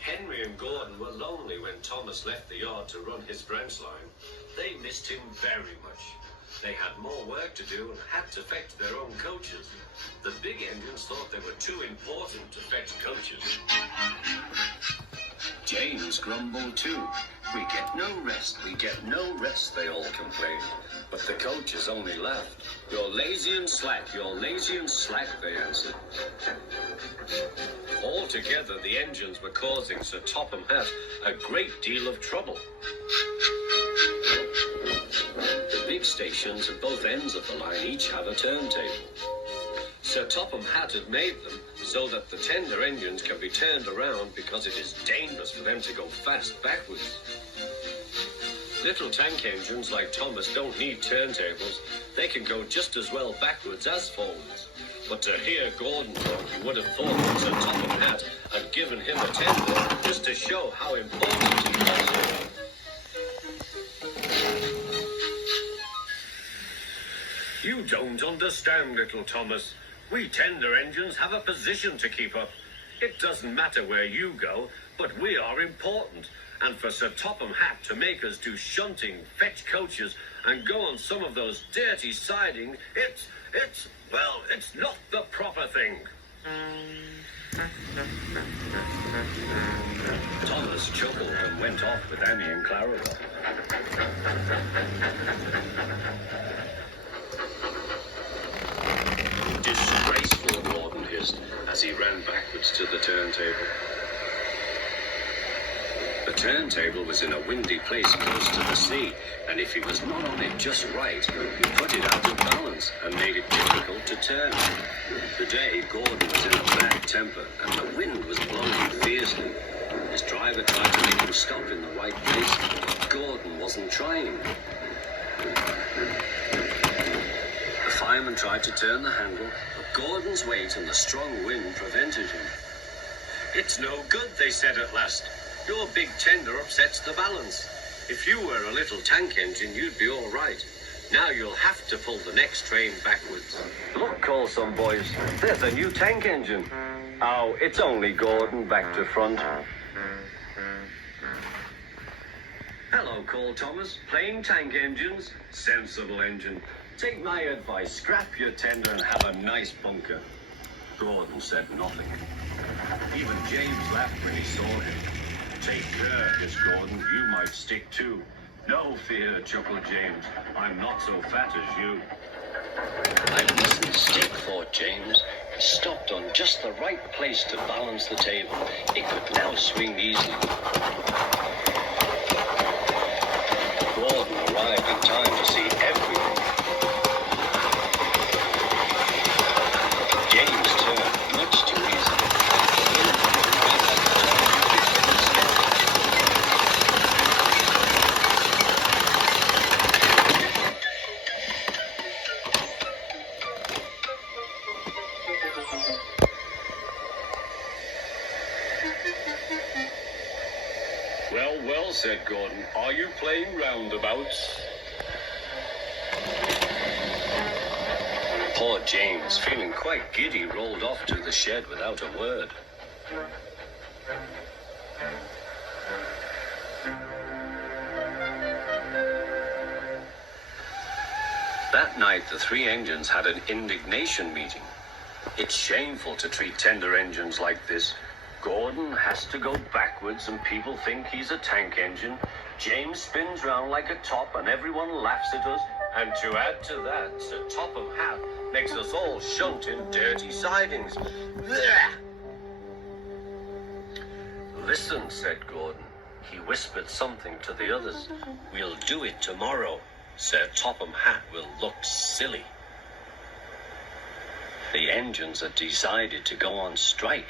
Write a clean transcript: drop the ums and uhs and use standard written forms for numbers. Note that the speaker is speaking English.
Henry and Gordon were lonely when Thomas left the yard to run his branch line. They missed him very much. They had more work to do and had to fetch their own coaches. The big engines thought they were too important to fetch coaches. James grumbled too. We get no rest, we get no rest, they all complained. But the coaches only laughed. You're lazy and slack, you're lazy and slack, they answered. Altogether, the engines were causing Sir Topham Hatt a great deal of trouble. The big stations at both ends of the line each have a turntable. Sir Topham Hatt had made them so that the tender engines can be turned around because it is dangerous for them to go fast backwards. Little tank engines like Thomas don't need turntables. They can go just as well backwards as forwards. But to hear Gordon talk, you would have thought that Sir Topham Hatt had given him a tender just to show how important he was. You don't understand, little Thomas. We tender engines have a position to keep up. It doesn't matter where you go, but we are important. And for Sir Topham Hatt to make us do shunting, fetch coaches, and go on some of those dirty sidings, it's not the proper thing. Thomas chuckled and went off with Annie and Clarabel. Disgraceful, Gordon hissed as he ran backwards to the turntable. The turntable was in a windy place close to the sea, and if he was not on it just right, he put it out of balance and made it difficult to turn. Today, Gordon was in a bad temper, and the wind was blowing fiercely. His driver tried to make him stop in the right place. Gordon wasn't trying. The fireman tried to turn the handle, but Gordon's weight and the strong wind prevented him. It's no good, they said at last. Your big tender upsets the balance. If you were a little tank engine, you'd be all right. Now you'll have to pull the next train backwards. Look, Coulson boys, there's a new tank engine. Oh, it's only Gordon back to front. Hello, Cole Thomas. Playing tank engines? Sensible engine. Take my advice, scrap your tender and have a nice bunker. Gordon said nothing. Even James laughed when he saw him. Take care, Miss Gordon, you might stick too. No fear, chuckled James. I'm not so fat as you. I mustn't stick, thought James. He stopped on just the right place to balance the table. It could now swing easily. Gordon arrived in time to see everything. James turned much too easily. Well, said Gordon, are you playing roundabouts? Poor James, feeling quite giddy, rolled off to the shed without a word. That night, the three engines had an indignation meeting. It's shameful to treat tender engines like this. Gordon has to go backwards and people think he's a tank engine. James spins round like a top and everyone laughs at us. And to add to that, Sir Topham Hatt makes us all shunt in dirty sidings. Blech! Listen, said Gordon. He whispered something to the others. We'll do it tomorrow. Sir Topham Hatt will look silly. The engines had decided to go on strike.